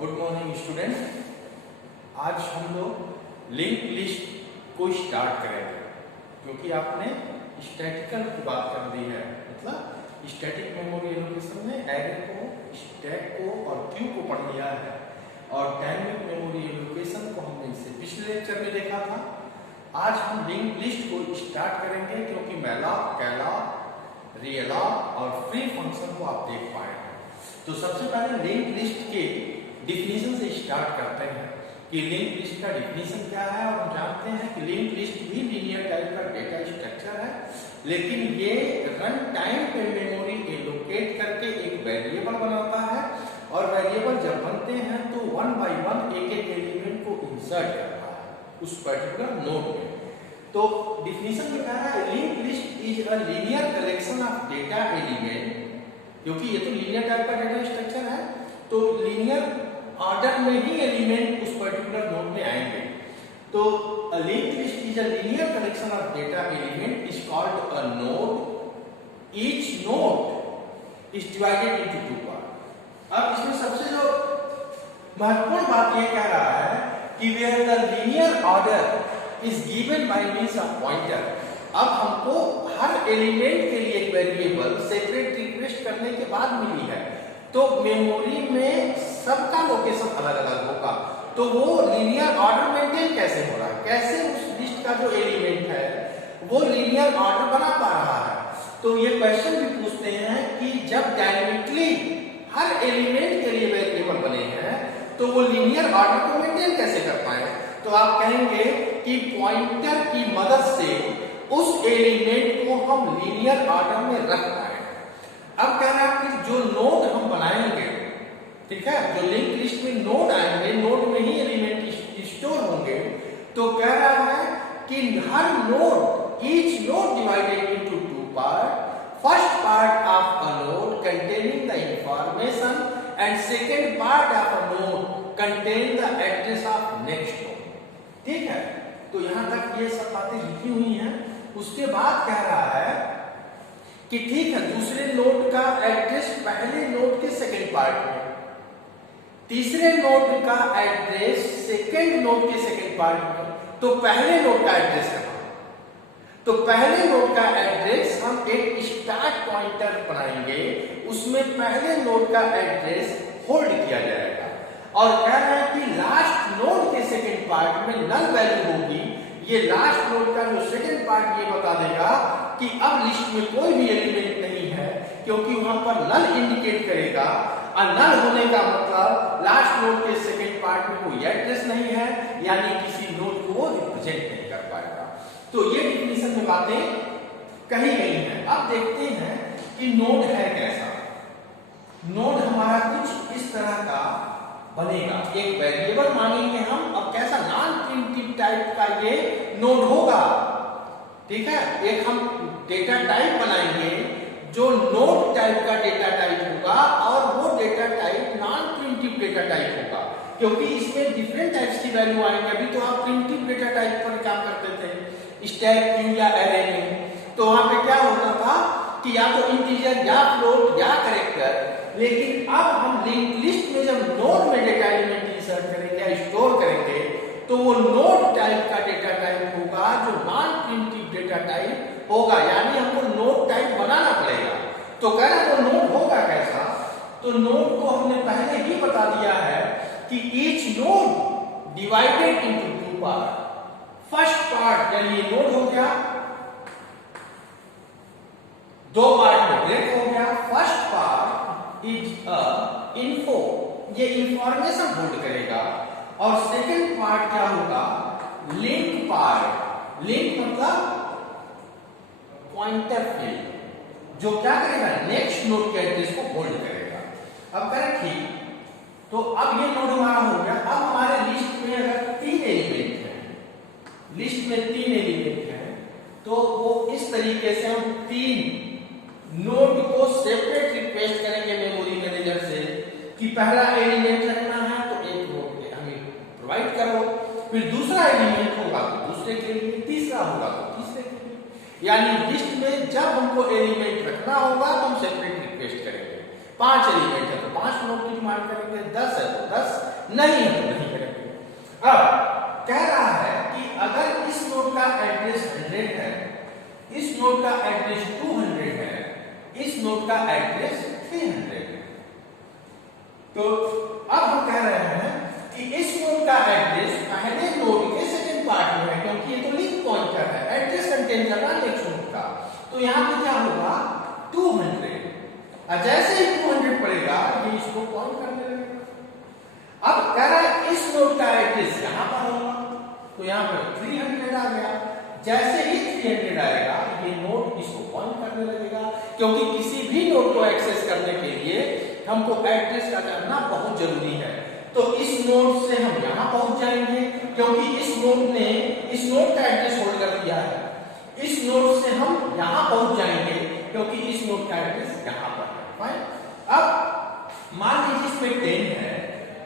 Good morning student. आज हम लोग लिंक लिस्ट को स्टार्ट करेंगे क्योंकि आपने स्टैटिकल की बात कर दी है, मतलब स्टैटिक मेमोरी एलोकेशन में एरे को, स्टैक को और क्यू को पढ़ लिया है और डायनेमिक मेमोरी एलोकेशन को हमने इससे पिछले लेक्चर में देखा था। आज हम लिंक लिस्ट को स्टार्ट करेंगे क्योंकि मैलॉक, कैलॉक, रियलॉक और फ्री फंक्शन को आप देख पाए। तो सबसे पहले लिंक लिस्ट के डिफिनीशन से स्टार्ट करते हैं कि लिंक लिस्ट का डिफिनीशन क्या है। और हम जानते हैं कि लिंक लिस्ट भी लीनियर टाइप का डेटा स्ट्रक्चर है, लेकिन ये रन टाइम पे मेमोरी एलोकेट करके एक वेरिएबल बनाता है और वेरिएबल जब बनते हैं तो वन बाय वन एक एक एलिमेंट को इंसर्ट करता है उस पर्टिकुलर नोड में। तो डिफिनीशन में कह रहा है link list is a linear collection of data element, क्योंकि ये तो लीनियर टाइप का डेटा स्ट्रक्चर है तो लीनियर ऑर्डर में ही एलिमेंट उस पर्टिकुलर नोड में आएंगे। तो a linked list is a linear collection of data element is called a node. Each node is divided into two parts. अब इसमें सबसे जो महत्वपूर्ण बात ये कह रहा है कि where the linear order is given by means of pointer। अब हमको हर एलिमेंट के लिए एक वेरिएबल सेपरेट रिक्वेस्ट करने के बाद मिली है, तो मेमोरी में सबका लोकेशन अलग अलग होगा। तो वो लीनियर ऑर्डर मेंटेन कैसे हो रहा है, कैसे उस लिस्ट का जो एलिमेंट है वो लीनियर ऑर्डर बना पा रहा है। तो ये क्वेश्चन भी पूछते हैं कि जब डायनेमिकली हर एलिमेंट के लिए वेरिएबल बने हैं तो वो लीनियर ऑर्डर को मेंटेन कैसे कर पाए। तो आप कहेंगे कि पॉइंटर की मदद से उस एलिमेंट को हम लीनियर ऑर्डर में रख पाए। अब कह रहा है कि जो नोड हम बनाएंगे, ठीक है, जो लिंक लिस्ट में नोड आएंगे, नोड में ही एलिमेंट स्टोर होंगे। तो कह रहा है कि हर node, each node divided into two part. First part of a node containing the information and second part of a node contain the address of next node. ठीक है, तो यहां तक ये सब बातें लिखी हुई हैं। उसके बाद कह रहा है कि ठीक है, दूसरे नोड का एड्रेस पहले नोड के सेकेंड पार्ट में, तीसरे नोड का एड्रेस सेकेंड नोड के सेकेंड पार्ट में। तो पहले नोड का एड्रेस है, तो पहले नोड का एड्रेस हम एक स्टार्ट पॉइंटर बनाएंगे, उसमें पहले नोड का एड्रेस होल्ड किया जाएगा। और कह रहे हैं कि लास्ट नोड के सेकेंड पार्ट में नल वैल्यू होगी। ये लास्ट नोड का जो सेकेंड पार्ट ये बता देगा कि अब लिस्ट में कोई भी एलिमेंट नहीं है, क्योंकि वहां पर नल इंडिकेट करेगा। और नल होने का मतलब लास्ट नोड के सेकेंड पार्ट में कोई एड्रेस नहीं है, यानी किसी नोड को वो रिप्रेजेंट नहीं कर पाएगा। तो ये डिफिनीशन में बातें कही गई हैं। अब देखते हैं कि नोड है कैसा। नोड हमारा कुछ इस तरह का बनेगा, एक वेरिएबल मानेंगे हम। अब कैसा नॉन प्रिमिटिव टाइप का ये नोड होगा, ठीक है। एक हम डेटा टाइप बनाएंगे जो नोड टाइप का डेटा टाइप होगा और वो data type non primitive data type होगा, क्योंकि इसमें डिफरेंट टाइप्स की वैल्यू आएंगे। अभी तो आप प्रिमिटिव डेटा टाइप पर काम करते थे स्टैक, क्यू या एरे में, तो वहां पे क्या होता था कि या तो इंटीजर या फ्लोट या कैरेक्टर। लेकिन अब हम लिंक लिस्ट में जब नोड में डेटा एलिमेंट इंसर्ट करेंगे या स्टोर करेंगे तो वो नोड टाइप का डेटा टाइप होगा जो नॉन प्रिमिटिव डेटा टाइप होगा, यानी हमको नोड टाइप बनाना पड़ेगा। तो कह रहा वो नोड होगा कैसा। तो नोड को हमने पहले ही बता दिया है कि each node divided into two part. First part यानी ये नोड हो गया, दो पार्ट में ब्रेक हो गया। First part is a info, ये इंफॉर्मेशन होल्ड करेगा। और सेकंड पार्ट क्या होगा, लिंक पार्ट। लिंक मतलब पॉइंटर फील्ड, जो क्या करेगा, नेक्स्ट नोड के एड्रेस को होल्ड करेगा। अब करें ठीक, तो अब ये नोड हमारा हो गया। अब हमारे लिस्ट में अगर तीन एलिमेंट हैं, लिस्ट में तीन एलिमेंट हैं, तो वो इस तरीके से हम तीन नोड को सेपरेट रिक्वेस्ट करेंगे मेमोरी मैनेजर से कि पहला एलिमेंट रखना है तो एक नोड पे हमें प्रोवाइड करो, फिर दूसरा एलिमेंट होगा तो दूसरे के लिए, तीसरा होगा तो तीसरे के लिए। यानी लिस्ट में जब हमको एलिमेंट रखना होगा तो हम सेपरेट रिक्वेस्ट करेंगे। 5 एलिमेंट है तो 5 नोट की डिमांड करेंगे, 10 है तो 10, नहीं है तो नहीं करेंगे। अब कह रहा है कि अगर इस नोट का एड्रेस 100 है, इस नोट का एड्रेस 200 है, इस नोट का एड्रेस 300 है, तो अब हम कह रहे हैं कि इस नोट का एड्रेस पहले नोड के सेकंड पार्ट में है, क्योंकि ये तो लिंक पॉइंटर है, एड्रेस कंटेन कर रहा है नेक्स्ट नोड का, तो यहाँ पे क्या होगा 200, और जैसे ही 200 पड़ेगा ये इसको पॉइंट करने लगेगा। अब कह रहा है इस नोड का एड्रेस यहाँ पर होगा, तो यहाँ पर 300 आ गया, जैसे ही 300 आएगा ये नोड इसको पॉइंट करने लगेगा, क्योंकि किसी भी नोड को एक्सेस करने के लिए हमको एड्रेस का जानना बहुत जरूरी है। तो इस नोड से हम यहाँ पहुंच जाएंगे, क्योंकि इस नोड ने इस नोड का एड्रेस होल्ड कर दिया है, इस नोड से हम यहाँ पहुंच जाएंगे, क्योंकि इस नोड का एड्रेस यहाँ पर है। फाइन। अब मान लीजिए इसमें 10 है,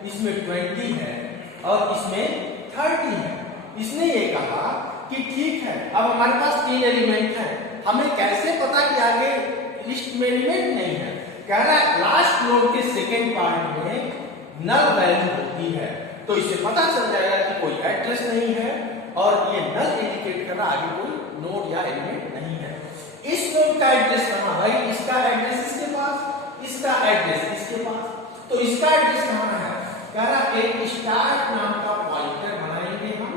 इसमें 20 है और इसमें 30 है। इसने ये कहा कि ठीक है, अब हमारे पास 3 एलिमेंट है, हमें कैसे पता कि आगे लिस्ट में एलिमेंट नहीं है। कह रहा है लास्ट नोड के सेकेंड पार्ट में नल वैल्यू होती है, तो इससे पता चल जाएगा कि कोई एड्रेस नहीं है और ये नल इंडिकेट कर रहा आगे कोई नोड या एलिमेंट नहीं है। इस नोड का एड्रेस कहां भाई, इसका एड्रेस इसके पास, इसका एड्रेस इसके पास, तो इसका एड्रेस कहां है। कह रहा एक स्टार्ट नाम का पॉइंटर बनाएंगे हम,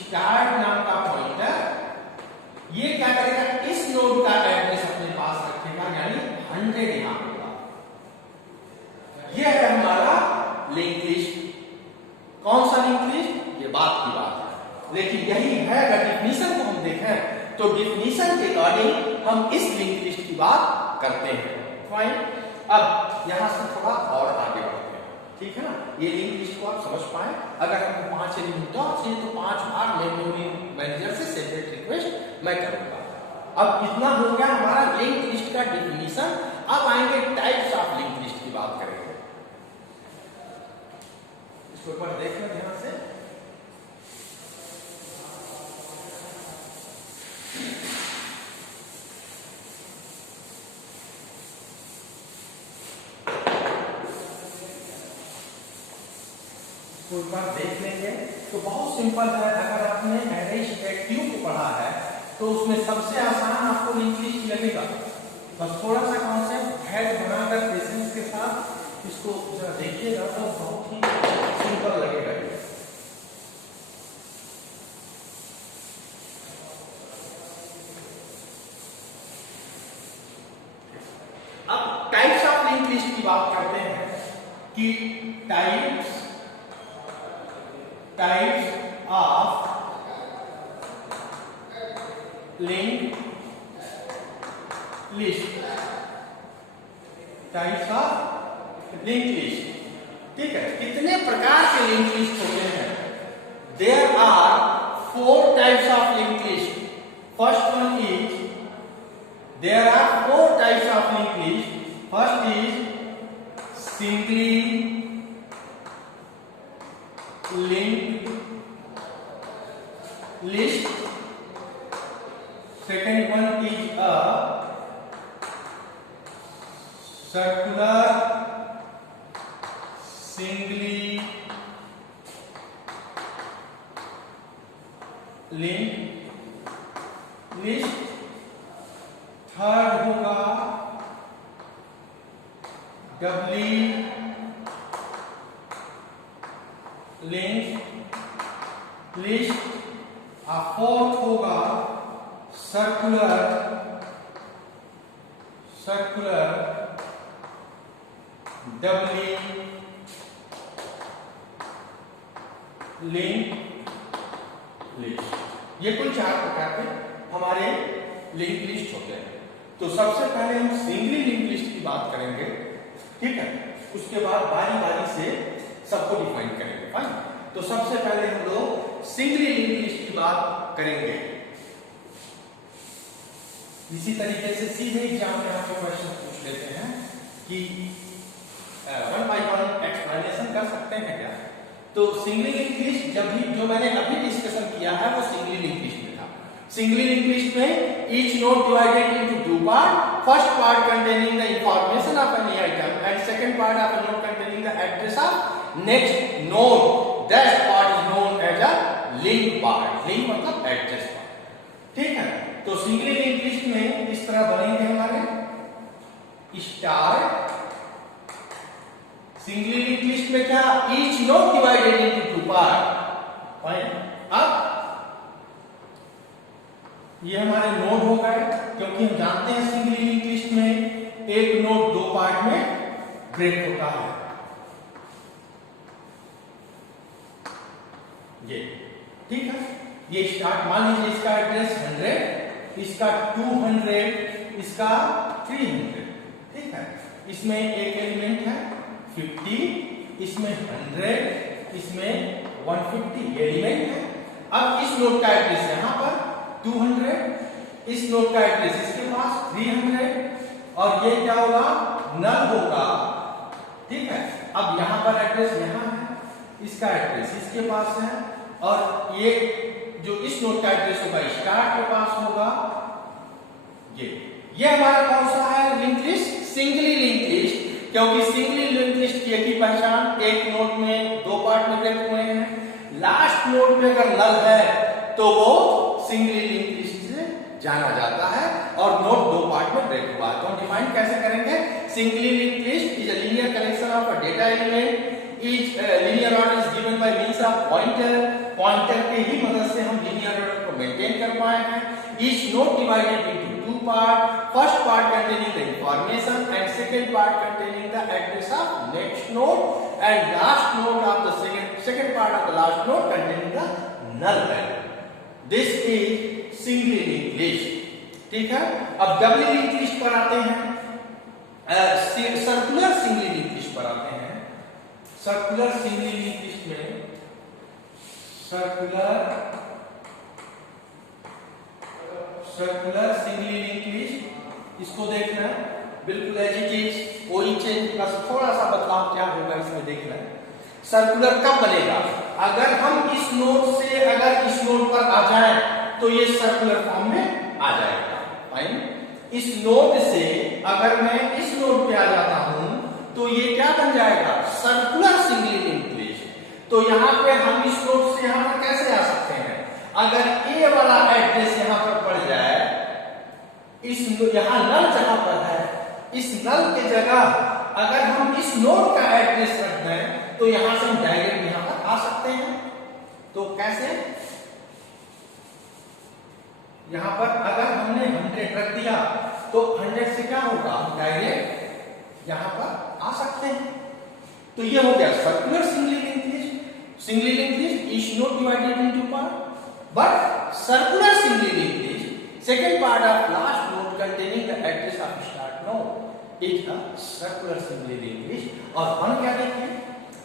स्टार्ट नाम का पॉइंटर, ये क्या करेगा इस नोड का एड्रेस अपने पास रखेगा, यानी 100 यहां होगा। ये है हमारा लिंक लिस्ट। कौन सा लिंक लिस्ट, ये बात की बात है, लेकिन यही है अगर डिफिनीशन को हम देखें तो डिफिनीशन के अकॉर्डिंग हम इस लिंक लिस्ट की बात करते हैं। फाइन। अब यहां से थोड़ा और आगे बढ़ते हैं, ठीक है ना। ये लिंक लिस्ट को आप समझ पाए, अगर हमको 5 एलिमेंट चाहिए तो 5 बार मेमोरी मैनेजर से सेपरेट रिक्वेस्ट मैं करूंगा। अब इतना हो गया हमारा लिंक लिस्ट का डिफिनीशन। अब आएंगे टाइप्स ऑफ लिंक लिस्ट की बात करेंगे। इसके ऊपर देखना ध्यान से। तो एक बार देख लेंगे तो बहुत सिंपल है। अगर आपने एरे स्टैटिक को पढ़ा है तो उसमें सबसे आसान आपको लिंक लिस्ट लगेगा। बस थोड़ा सा कॉन्सेप्ट हेड बनाकर पेशेंस के साथ इसको जरा देखिएगा तो बहुत ही सिंपल लगेगा। अब टाइप्स ऑफ लिंक लिस्ट की बात करते हैं कि types of link list, types of link list. ठीक है, कितने प्रकार के लिंक लिस्ट होते हैं? There are 4 types of link list. First one is, there are 4 types of link list. First is singly link list, second one is a circular singly linked list। Third होगा doubly linked list। और fourth होगा circular doubly link list. ये कुल 4 प्रकार के हमारे link list होते हैं। तो सबसे पहले हम सिंगली लिंक लिस्ट की बात करेंगे, ठीक है। उसके बाद बारी बारी से सबको डिफाइन करेंगे। फाइन। तो सबसे पहले हम लोग सिंगली लिंक लिस्ट की बात करेंगे। इसी तरीके से सीधे एग्जाम में आपको क्वेश्चन पूछ लेते हैं कि 1 बाय 1 एक्सप्लेनेशन कर सकते हैं क्या। तो सिंगली लिंक लिस्ट जब भी जो मैंने अभी डिस्कशन किया है वो सिंगली लिंक लिस्ट में था। सिंगली लिंक लिस्ट में each node divided into 2 part, first part containing the information of any item and second part of a node containing the address of next node, that part is known as a link part. link मतलब address part. ठीक है, तो singly link list में इस तरह बनेंगे हमारे star. Singly link list में क्या, each node divided into two part. Fine. अब ये हमारे नोड हो गए, क्योंकि हम जानते हैं सिंगली लिंक लिस्ट में एक नोड दो पार्ट में ब्रेक होता है. ये ठीक है, ये स्टार्ट मान लीजिए इसका एड्रेस 100, इसका 200, इसका 300. ठीक है, इसमें एक एलिमेंट है 50, इसमें 100, इसमें 150 एलिमेंट है. अब इस नोड का एड्रेस यहां पर 200, इस नोड का एड्रेस इसके पास 300, और ये क्या होगा, नल होगा. ठीक है, अब यहां पर एड्रेस यहां है, इसका एड्रेस इसके पास है, और ये जो इस नोड का एड्रेस होगा स्टार्ट के पास होगा. ये हमारा कौन सा है link list, singly link list. क्योंकि सिंगली लिंक लिस्ट की एक ही पहचान, एक नोड में दो पार्ट में ब्रेक हुए हैं. लास्ट नोड में अगर नल है तो वो सिंगली लिंक लिस्ट से जाना जाता है, और नोड दो पार्ट में ब्रेक हुआ. तो हम डिफाइन कैसे करेंगे, singly link list is a linear collection of a data element. Each linear order is given by means of pointer. Pointer के ही मदद से हम linear order को maintain कर पाए हैं. Each node divided into two parts. First part containing the information and second part containing the address of next node, and last node of the second part of the last node containing the null value. This is singly linked list. ठीक है, अब डबली link list पर आते हैं, circular singly link list पर आते हैं. Circular singly link list में सर्कुलर सिंगली लिंक लिस्ट, इसको देखना है बिल्कुल एज इट इज, कोई चेंज बस थोड़ा सा बदलाव क्या होगा इसमें देखना है. सर्कुलर कब बनेगा, अगर हम इस नोड से अगर इस नोड पर आ जाएं तो ये सर्कुलर फॉर्म में आ जाएगा. फाइन. इस नोड से अगर मैं इस नोड पे आ जाता हूं तो ये क्या बन जाएगा, सर्कुलर सिंगली लिंक लिस्ट. तो यहां पे हम इस नोड से यहां पर कैसे आ सकते हैं, अगर ए वाला एड्रेस यहां पर पड़ जाए, इस यहां नल जहां पर है, इस नल के जगह अगर हम इस नोड का एड्रेस रख दें तो यहां से हम डायरेक्ट यहां पर आ सकते हैं. तो कैसे, यहां पर अगर हमने 100 रख दिया तो 100 से क्या होगा, हम डायरेक्ट यहां पर आ सकते हैं. तो ये हो गया circular singly link list. Singly link list each node divided into part, but circular singly link list second part of last node containing the address of start node is a circular singly link list. और हम क्या देखें,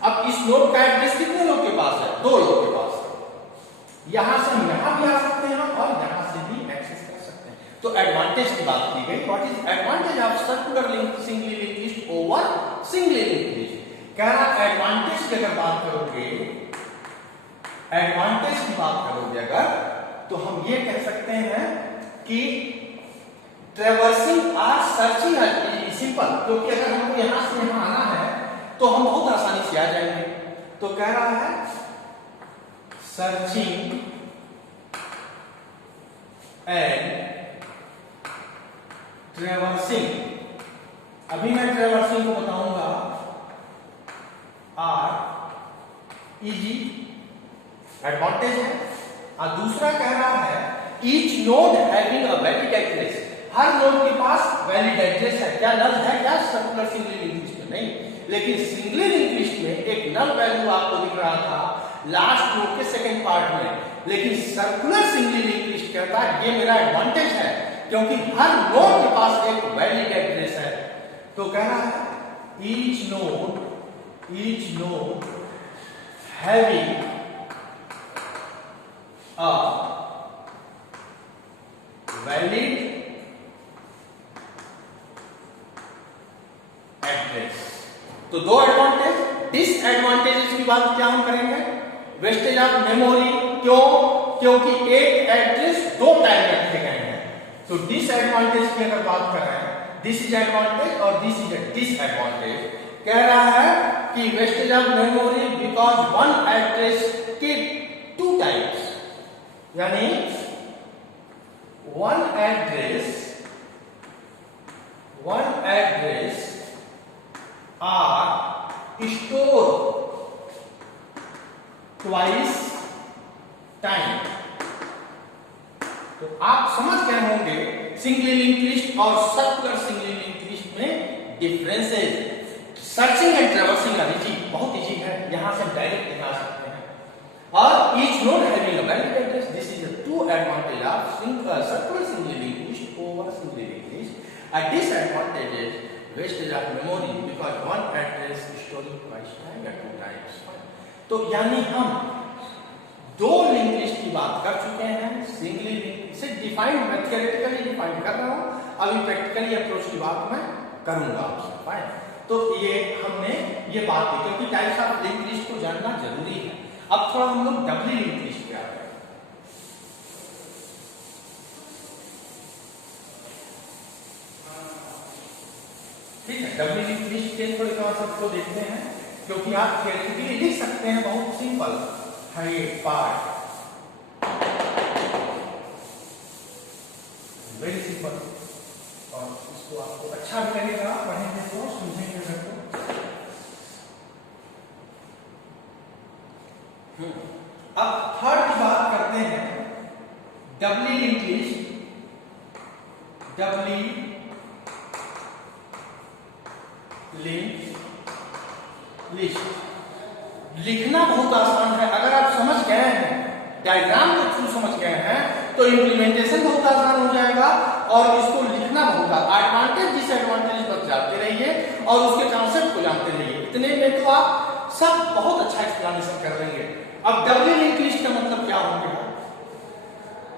अब इस node का address कितने लोग के पास है, दो लोग के पास है. यहां से हम यहां भी आ सकते हैं और यहां से भी एक्सेस कर सकते हैं. तो एडवांटेज की बात की गई, what is advantage of circular link singly link list over singly link list. कह रहा एडवांटेज की अगर बात करोगे, एडवांटेज की बात करोगे अगर, तो हम ये कह सकते हैं कि ट्रैवर्सिंग और सर्चिंग आर सिंपल. क्योंकि अगर हमको यहां से यहां आना है तो हम बहुत आसानी से आ जाएंगे. तो कह रहा है सर्चिंग एंड ट्रैवर्सिंग. अभी मैं ट्रैवर्सिंग को बताऊंगा, आर इजी एडवांटेज है. और दूसरा कह रहा है each node having a valid address. Her node के पास वैलिड एड्रेस है. क्या नल है क्या सर्कुलर सिंगली लिंक लिस्ट में, नहीं. लेकिन सिंगली लिंक लिस्ट में एक नल वैल्यू आपको दिख रहा था लास्ट नोड के सेकंड पार्ट में. लेकिन सर्कुलर सिंगली लिंक लिस्ट कहता है ये मेरा एडवांटेज है, क्योंकि हर नोड के पास एक वैलिड एड्रेस है. तो कह रहा है each node having a valid address. तो दो एडवांटेज. डिसएडवांटेजेस की बात क्या हम करेंगे, वेस्टेज ऑफ मेमोरी. क्यों, क्योंकि एक एड्रेस दो टाइम रखे गए हैं. तो डिसएडवांटेज की अगर बात कर रहे हैं, दिस इज एडवांटेज और दिस इज डिसएडवांटेज। कह रहा है कि wastage of memory because one address के टू टाइप्स, यानी one address are store twice time. तो आप समझ गए होंगे सिंगली लिंक्ड लिस्ट और सर्कुलर सिंगली लिंक्ड लिस्ट में differences. Searching and traversing are easy, बहुत इजी है, यहां से डायरेक्ट दिखा सकते हैं। और each node having a valid address, this is the two advantage of circular singly linked list over singly linked list. A disadvantage is wastage of memory because one address is storing twice time at two times. तो यानी हम दो link list की बात कर चुके हैं, singly link से डिफाइंड, मैं थियोरेटिकली डिफाइन कर रहा हूं, अभी प्रैक्टिकली अप्रोच की बात मैं करूंगा आपसे। फाइन, तो ये हमने ये बात की क्योंकि टाइप्स ऑफ लिंक लिस्ट को जानना जरूरी है। अब थोड़ा हम लोग डबली लिंक लिस्ट पे आ गए। ठीक है, डबली लिंक लिस्ट के थोड़े कॉन्सेप्ट को देखते हैं क्योंकि आप थियोरेटिकली लिख सकते हैं, बहुत सिंपल है ये पार्ट, वेरी सिंपल, और इसको आपको अच्छा भी लगेगा पढ़ेंगे तो, समझेंगे अगर तो। अब थर्ड की बात करते हैं, डबली लिंक लिस्ट। डबली लिंक लिस्ट लिखना बहुत आसान है, अगर आप समझ गए हैं, डायग्राम के थ्रू समझ गए हैं तो इम्प्लीमेंटेशन बहुत आसान हो जाएगा और इसको लिखना बहुत एडवांटेज डिसएडवांटेज पर जाते रहिए और उसके कॉन्सेप्ट को जानते रहिए, इतने में तो आप सब बहुत अच्छा एक्सप्लेनेशन कर देंगे। अब डबली लिंक लिस्ट का मतलब क्या हो गया?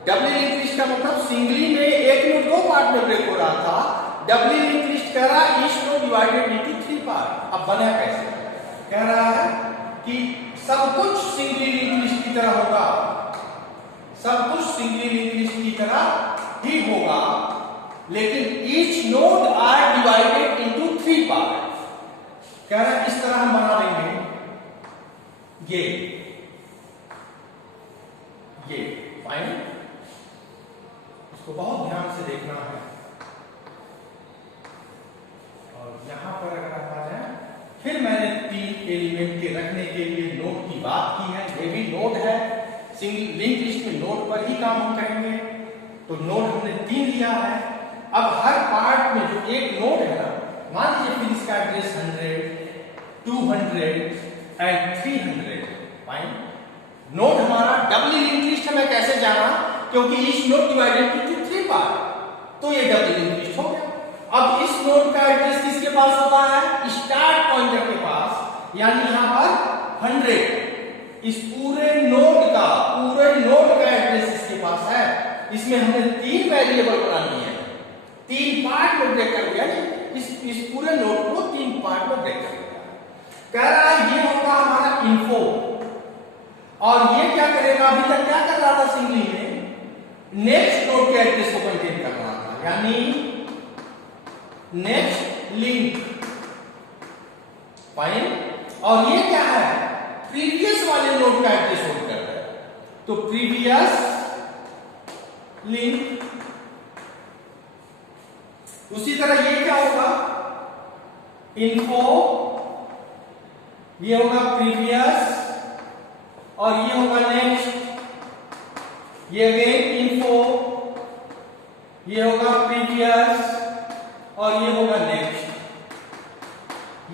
डबली लिंक लिस्ट का मतलब सिंगली में एक नोड दो पार्ट में ब्रेक हो रहा था, डबली लिंक लिस्ट कह रहा है each node divided into three part. अब बना कैसे? कह रहा है कि सब कुछ सिंगली लिंक लिस्ट की तरह होगा, सब कुछ सिंगली लिंक लिस्ट की तरह ही होगा, लेकिन each node are divided into three part. कह रहा है इस तरह हम बना देंगे ये फाइन, इसको बहुत ध्यान से देखना है। और यहां पर अगर आप आ जाए, फिर मैंने तीन एलिमेंट के रखने के लिए नोड की बात की है, ये भी नोड है, सिंगल लिंक लिस्ट में नोड पर ही काम हम करेंगे, तो नोड हमने तीन लिया है। अब हर पार्ट में जो एक नोड है ना, मान लीजिए फिर इसका एड्रेस 100, 200 एंड 300, फाइन। नोड हमारा डबली लिंक लिस्ट है, मैं कैसे जाना? क्योंकि इस node divided into three part, तो ये डबली लिंक लिस्ट हो गया। अब इस नोड का एड्रेस किसके पास होता है? स्टार्ट पॉइंटर के पास, यानी यहां पर 100, इस पूरे नोड का एड्रेस इसके पास है। इसमें हमने तीन वेरिएबल बनानी है, तीन पार्ट में ब्रेक कर दिया, इस पूरे नोड को तीन पार्ट में ब्रेक कर दिया। कह रहा है ये होगा हमारा इन्फो, और ये क्या करेगा? अभी तक क्या कर रहा था सिंगली में? नेक्स्ट नोड के एड्रेस को कंटेन कर रहा था, यानी नेक्स्ट लिंक, फाइन। और ये क्या है? प्रीवियस वाले नोड का एड्रेस होल्ड कर रहा है, तो प्रीवियस लिंक। उसी तरह ये क्या होगा? इन्फो, ये होगा प्रीवियस, और ये होगा नेक्स्ट, ये अगेन इन्फो, ये होगा प्रीवियस, और ये होगा नेक्स्ट।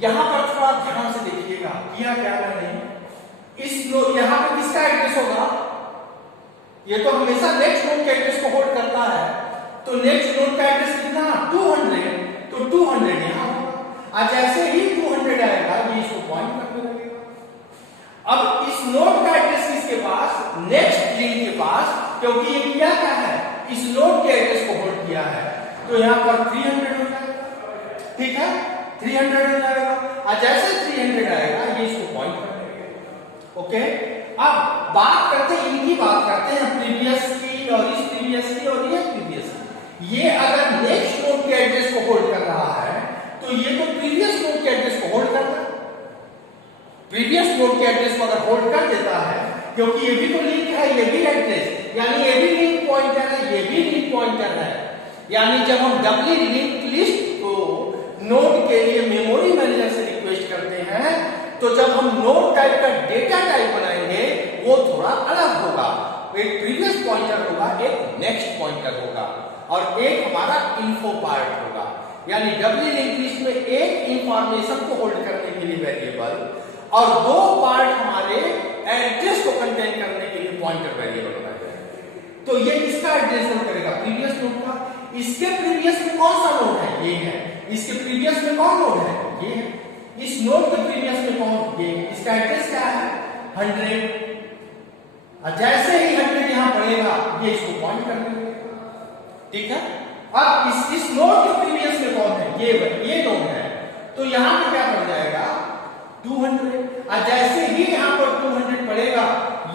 यहां पर थोड़ा ध्यान से देखिएगा, किया क्या मैंने, इस नोड यहां पे किसका एड्रेस होगा? ये तो हमेशा नेक्स्ट नोड के एड्रेस को होल्ड करता है, तो नेक्स्ट नोड का एड्रेस कितना? 200, तो 200 यहां होगा। आज जैसे ही 200 आएगा, ये इसको पॉइंट करने लगेगा। अब इस नोड का एड्रेस किसके पास? नेक्स्ट लिंक के पास, क्योंकि ये किया क्या है? इस नोड के एड्रेस को होल्ड किया है, तो यहां पर 300 हो जाएगा। ठीक है, 300 हो जाएगा, और जैसे 300 आएगा ये इसको पॉइंट कर देगा। ओके, अब बात करते हैं, इनकी बात करते हैं, प्रीवियस की और इस प्रीवियस की और ये प्रीवियस की। ये अगर नेक्स्ट नोड के एड्रेस को होल्ड कर रहा है तो ये तो प्रीवियस नोड के एड्रेस को होल्ड करता है। प्रीवियस नोड के एड्रेस को अगर होल्ड कर देता है, क्योंकि ये भी तो लिंक है, ये भी एड्रेस, यानी ये भी लिंक पॉइंटर है, ये भी लिंक पॉइंटर है। यानी जब हम डबली लिंक लिस्ट को नोड के लिए मेमोरी मैनेजर से रिक्वेस्ट करते हैं, तो जब हम नोड टाइप का डेटा टाइप बनाएंगे वो थोड़ा अलग होगा। एक प्रीवियस पॉइंटर होगा, एक नेक्स्ट पॉइंटर होगा, और एक हमारा इन्फो पार्ट होगा। यानी डबली लिंक लिस्ट में एक इंफॉर्मेशन को होल्ड करने के लिए वेरिएबल और दो पार्ट हमारे एड्रेस को कंटेन करने के लिए पॉइंटर वेरिएबल बनाए जाएंगे। तो ये इसका एड्रेस होल्ड करेगा प्रीवियस नोड का। इसके प्रीवियस में कौन सा नोड है? ये है। इसके प्रीवियस में कौन नोड है? ये है। इस नोड के प्रीवियस में कौन? ये। इसका एड्रेस क्या है? 100। जैसे ही 100 यहां पड़ेगा ये इसको पॉइंट कर देगा, ठीक है। अब इस नोड के प्रीवियस में कौन है? ये नोड है, तो यहां पे क्या पड़ जाएगा? 200। और जैसे ही यहां पर 200 पड़ेगा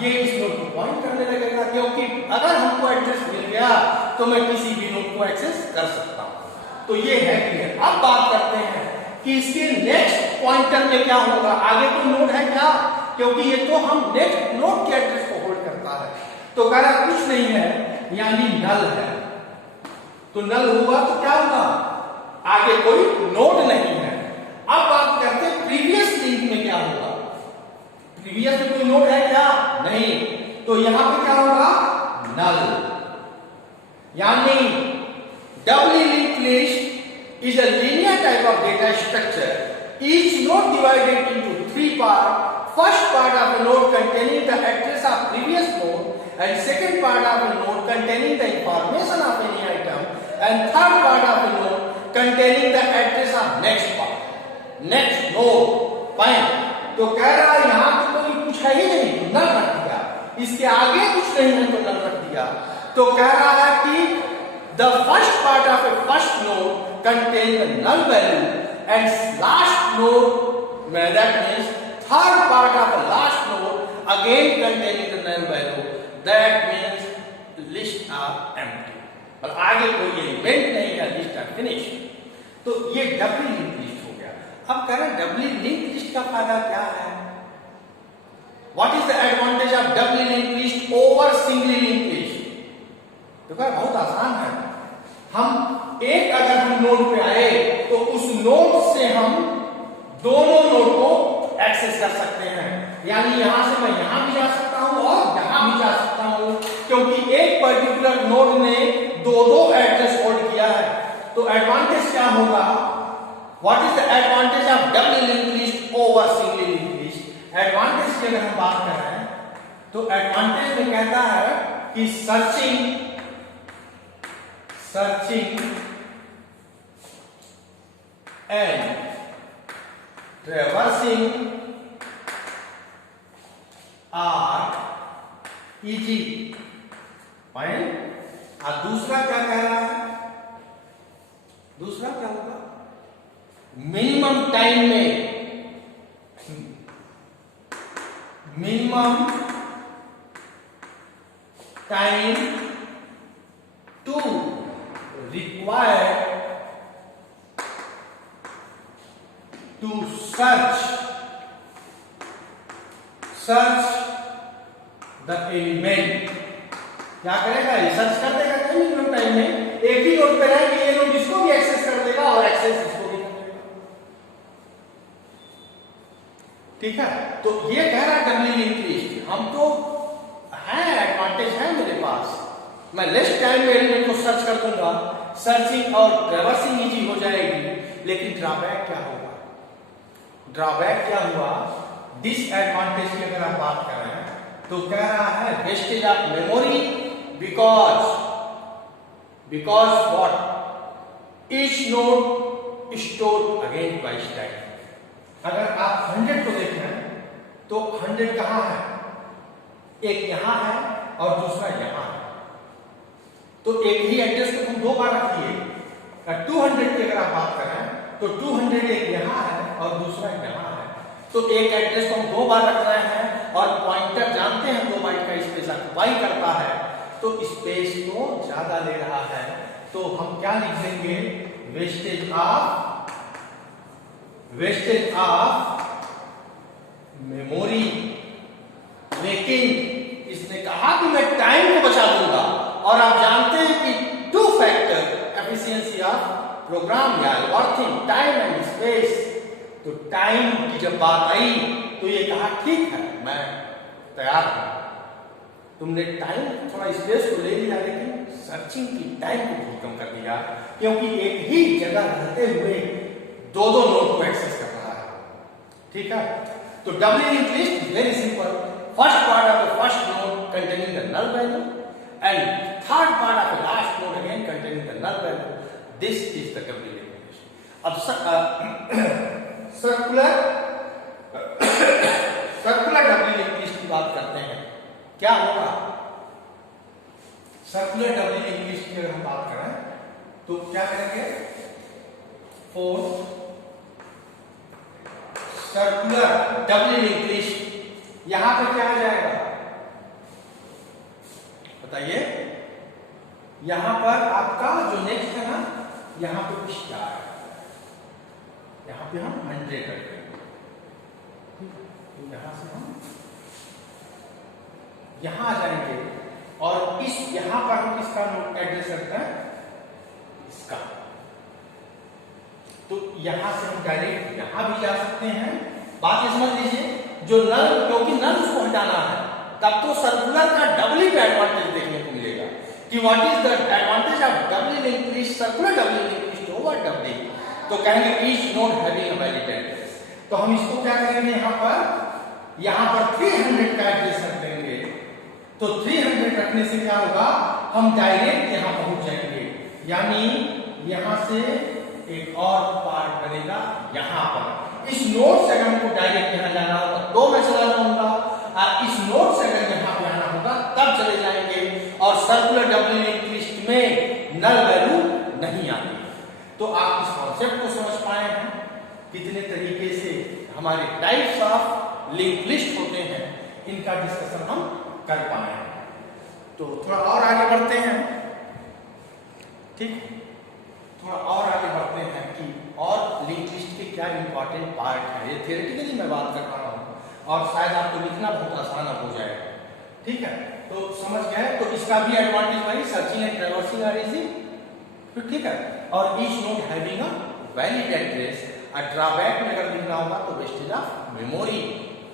ये इस नोड को पॉइंट करने लगेगा, क्योंकि अगर हमको एड्रेस मिल गया तो मैं किसी भी नोड को एक्सेस कर सकता हूं। तो ये है क्लियर। अब बात करते हैं कि इसके नेक्स्ट पॉइंटर में क्या होगा। आगे कोई नोड है क्या? क्योंकि ये तो हम नेक्स्ट नोड के एड्रेस को होल्ड करता है, तो कह रहा कुछ नहीं है, यानी नल है। तो नल हुआ तो क्या होगा? आगे कोई नोड नहीं है। अब बात करते हैं प्रीवियस लिंक में क्या होगा। प्रीवियस में कोई नोड है क्या? नहीं। तो यहां पे क्या होगा? नल। यानी doubly link list is a linear type of data structure, each node divided into 3 part. First part of a node containing the address of previous node, and second part of a node containing the information of any item, and third part of a node containing the address of next part, next node. Fine. तो कह रहा है यहां तो कोई कुछ है ही नहीं, तो नल रख दिया। इसके आगे कुछ नहीं है तो नल रख दिया। तो कह रहा है कि the first part of a first node contains the null value, and last node, that means third part of the last node again containing the null value, that means list are empty। और आगे कोई element नहीं है, list are finish. तो ये डबली link list हो गया। अब कह रहे हैं डबली लिंक लिस्ट का फायदा क्या है? What is the advantage of doubly link list over singly link list? तो क्या बहुत आसान है। हम एक अगर हम नोड पे आए तो उस नोड से हम दोनों नोड को एक्सेस कर सकते हैं। यानी यहां से मैं यहां भी जा सकता हूं और यहां भी जा सकता हूं, क्योंकि एक पर्टिकुलर नोड ने दो एड्रेस होल्ड किया है। तो एडवांटेज क्या होगा? What is the advantage of doubly link list over singly link list? Advantage की अगर हम बात कर रहे हैं तो एडवांटेज में कहता है कि searching and traversing are easy. Fine. और दूसरा क्या कह रहा है? दूसरा क्या होगा? मिनिमम टाइम में to require to search the element. क्या करेगा? ये सर्च कर देगा मिनिमम टाइम में। एक ही नोड पे रहेंगे, ये नोड इसको भी एक्सेस कर देगा और एक्सेस इसको भी कर देगा, ठीक है। तो ये कह रहा है डबली लिंक लिस्ट हम तो है, एडवांटेज है मेरे पास। मैं लेस टाइम में एलिमेंट को सर्च कर दूंगा, सर्चिंग और ट्रैवर्सिंग इजी हो जाएगी। लेकिन ड्रॉबैक क्या होगा? ड्रॉबैक क्या हुआ? डिसएडवांटेज की अगर आप बात कर रहे हैं तो कह रहा है wastage of memory, because what each node store again twice time. अगर आप 100 को देखें तो 100 कहां है? एक यहां है और दूसरा यहां है। तो एक ही एड्रेस को हम दो बार रखिए। 200 की अगर आप बात करें तो 200 एक यहां है और दूसरा यहां है। तो एक एड्रेस को हम दो बार रख रहे हैं और पॉइंटर जानते हैं 2 बाइट का स्पेस ऑक्युपाई करता है, तो स्पेस तो ज्यादा ले रहा है। तो हम क्या लिख देंगे, वेस्टेज ऑफ मेमोरी। लेकिन इसने कहा कि मैं टाइम को बचा दूंगा, और आप जानते हैं कि 2 फैक्टर एफिशिएंसी ऑफ प्रोग्राम या एल्गोरिथम, टाइम एंड स्पेस। तो टाइम की जब बात आई तो ये कहा ठीक है मैं तैयार हूं। तुमने टाइम थोड़ा स्पेस को ले लिया, लेकिन सर्चिंग की टाइम को भी कम कर दिया, क्योंकि एक ही जगह रहते हुए 2 नोड को एक्सेस कर रहा है। ठीक है, तो doubly linked list is very simple. First part of the first node containing the null value and third part of the last node again containing the null value. This is the doubly linked list. अब circular doubly linked list की बात करते हैं। क्या होगा circular doubly linked list की अगर हम बात करें तो क्या करेंगे, for circular doubly linked list यहां पर क्या आ जाएगा बताइए। यहां पर आपका जो नेक्स्ट है ना, यहां पे कुछ क्या है, यहां पे हम 100 करते हैं। यहां से हम यहां आ जाएंगे, और इस यहां पर हम किसका एड्रेस रखते हैं, इसका। तो यहां से हम डायरेक्ट यहां भी जा सकते हैं। बात ये समझ लीजिए, जो नल, क्योंकि नल उसको हटाना है, तब तो सर्कुलर का डबली का एडवांटेज देखने को मिलेगा कि what is the advantage of doubly linked list, circular doubly linked list over doubly. तो कहेंगे each node having a valid address. तो हम इसको क्या करेंगे, यहां पर 300 का एड्रेस रख देंगे। तो 300 रखने से क्या होगा, हम डायरेक्ट यहां पहुंच जाएंगे, यानी यहां से एक और पार्ट बनेगा यहां पर। इस नोड से अगर हमको डायरेक्ट यहां जाना होगा तो मैं चला जाऊंगा, और इस नोड से अगर यहां पे आना होगा तब चले जाएंगे। और सर्कुलर डबली लिंक्ड लिस्ट में नल वैल्यू नहीं आती। तो आप इस कॉन्सेप्ट को समझ पाए हैं, कितने तरीके से हमारे टाइप्स ऑफ लिंक्ड लिस्ट होते हैं, इनका डिस्कशन हम कर पाए हैं। तो थोड़ा और आगे बढ़ते हैं, ठीक, थोड़ा और आगे बढ़ते हैं कि और लिंक्ड लिस्ट के क्या इंपॉर्टेंट पार्ट है। ये थियोरेटिकली मैं बात कर रहा हूं, और शायद आपको लिखना बहुत आसान हो जाएगा। ठीक है, तो समझ गए। तो इसका भी एडवांटेज भाई searching and traversing are easy, ठीक है। और each node having a valid address. Drawback में अगर लिखना होगा तो वेस्टेज ऑफ मेमोरी।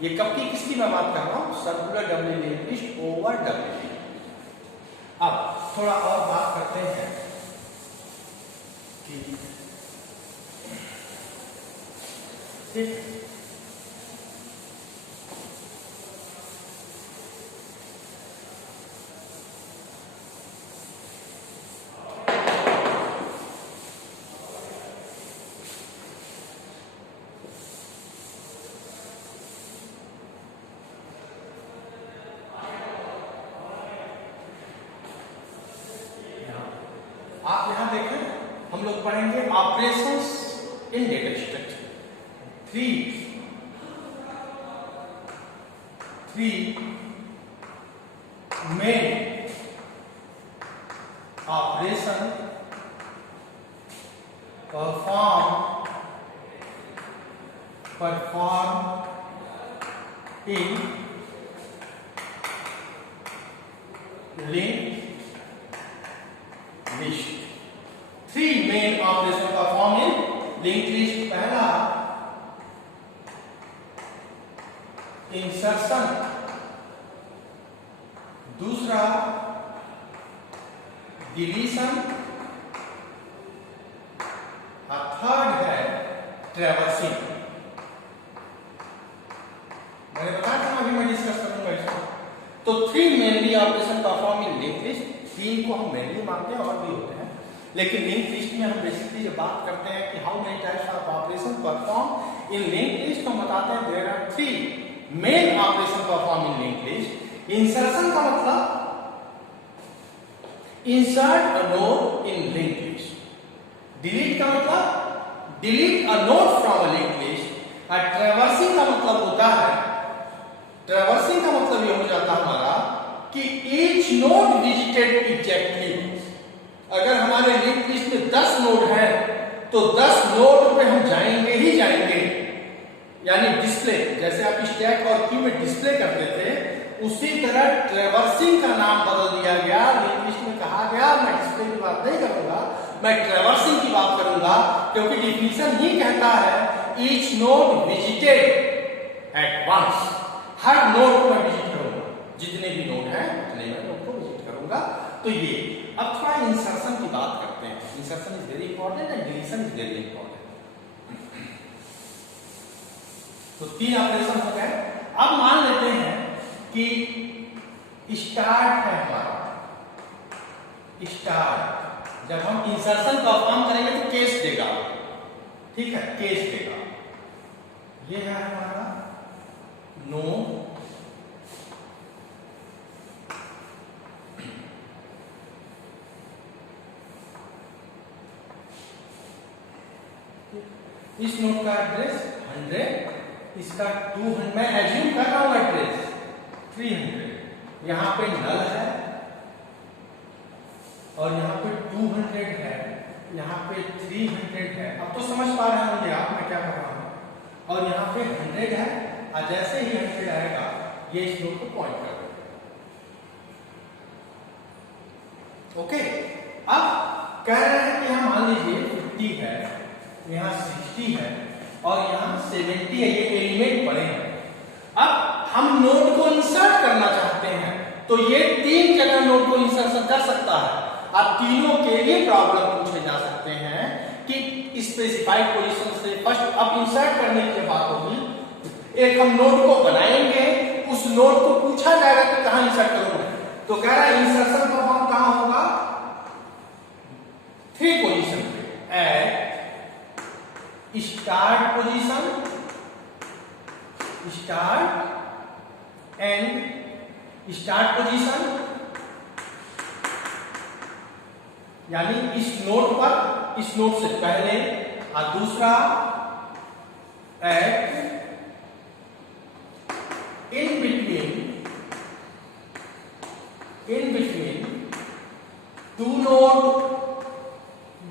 ये कब की किसकी मैं बात कर रहा हूं, circular doubly linked list over डबली। अब थोड़ा और बात करते हैं कि ठीक, आप यहां देखें, हम लोग पढ़ेंगे operations in data structure. Three main operation perform in linked list. 3 main operation perform in linked list. पहला इंसर्शन, दूसरा डिलीशन, और थर्ड है ट्रैवर्सिंग। मैंने बताया था अभी मैं डिस्कस करूंगा इसको। तो 3 mainly operation perform in linked list. 3 को हम मेनली मानते हैं, और भी होते हैं, लेकिन लिंक्ड लिस्ट में हम बेसिकली ये बात करते हैं कि how many types of operation perform in linked list. हम बताते हैं there are 3 main operation perform in linked list. Insertion का मतलब insert a node in linked list. Delete का मतलब delete a node from a linked list. और traversing का मतलब होता है, ट्रैवर्सिंग का मतलब ये हो जाता है हमारा कि ईच नोड विजिटेड एग्जैक्टली। अगर हमारे हमारे लिंक लिस्ट में 10 नोड हैं तो 10 नोड पे हम जाएंगे ही जाएंगे। यानी डिस्प्ले, जैसे आप स्टैक और क्यू में डिस्प्ले करते थे, उसी तरह ट्रैवर्सिंग का नाम बदल दिया गया। लिंक लिस्ट में कहा गया, मैं डिस्प्ले की बात नहीं करूंगा, मैं ट्रैवर्सिंग की बात करूंगा, क्योंकि डिफिनीशन ही कहता है each node visited at once. हर नोड को मैं विजिट करूंगा, जितने भी नोड हैं उतने मैं नोड को विजिट करूंगा। तो ये अब थोड़ा इंसर्शन की बात करते हैं। Insertion is very important and deletion is very important. तो 3 ऑपरेशन हो गए। अब मान लेते हैं कि स्टार्ट है हमारा, स्टार्ट जब हम इंसर्शन परफॉर्म करेंगे तो केस देगा, ठीक है, केस देगा। ये है हमारा नो इस नोड का एड्रेस 100, इसका 200, मैं एज्यूम कर रहा हूं एड्रेस 300, यहां पे नल है और यहां पे 200 है, यहां पे 300 है। अब तो समझ पा रहे होंगे आप मैं क्या कर रहा हूं। और यहां पे 100 है, और जैसे ही 100 आएगा ये इस नोड को पॉइंट कर देगा। ओके, अब कह रहे हैं कि हम मान लीजिए 50 है, यहाँ 60 है और यहाँ 70 है, ये एलिमेंट पड़े हैं। अब हम नोड को इंसर्ट करना चाहते हैं तो ये 3 जगह नोड को इंसर्शन कर सकता है। अब तीनों के लिए प्रॉब्लम पूछे जा सकते हैं कि स्पेसिफाइड पोजीशन से फर्स्ट अब इंसर्ट करने की बात होगी। एक हम नोड को बनाएंगे, उस नोड को पूछा जाएगा कि कहां इंसर्ट करोगे, तो कह रहा है इंसर्शन परफॉर्म कहां होगा, 3 पोजीशन पे, at start position, start and start position, यानी इस नोड पर, इस नोड से पहले, और दूसरा at in between 2 node,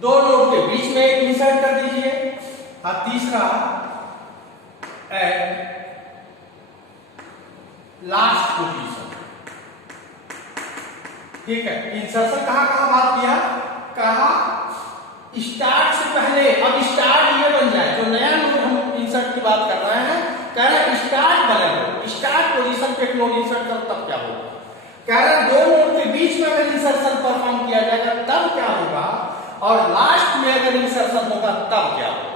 2 node के बीच में इंसर्ट कर दीजिए, और तीसरा एट लास्ट पोजीशन। ठीक है, इंसर्शन कहां बात किया, कहा स्टार्ट से पहले। अब स्टार्ट ये बन जाए, जो नया नोड हम इंसर्ट की बात कर रहे हैं, कह रहा है स्टार्ट बने, स्टार्ट पोजीशन पे एक नोड इंसर्ट करो तब क्या होगा। कह रहा है 2 नोड के बीच में अगर इंसर्शन परफॉर्म किया जाएगा तब क्या होगा, और लास्ट में अगर इंसर्शन होगा तब क्या होगा।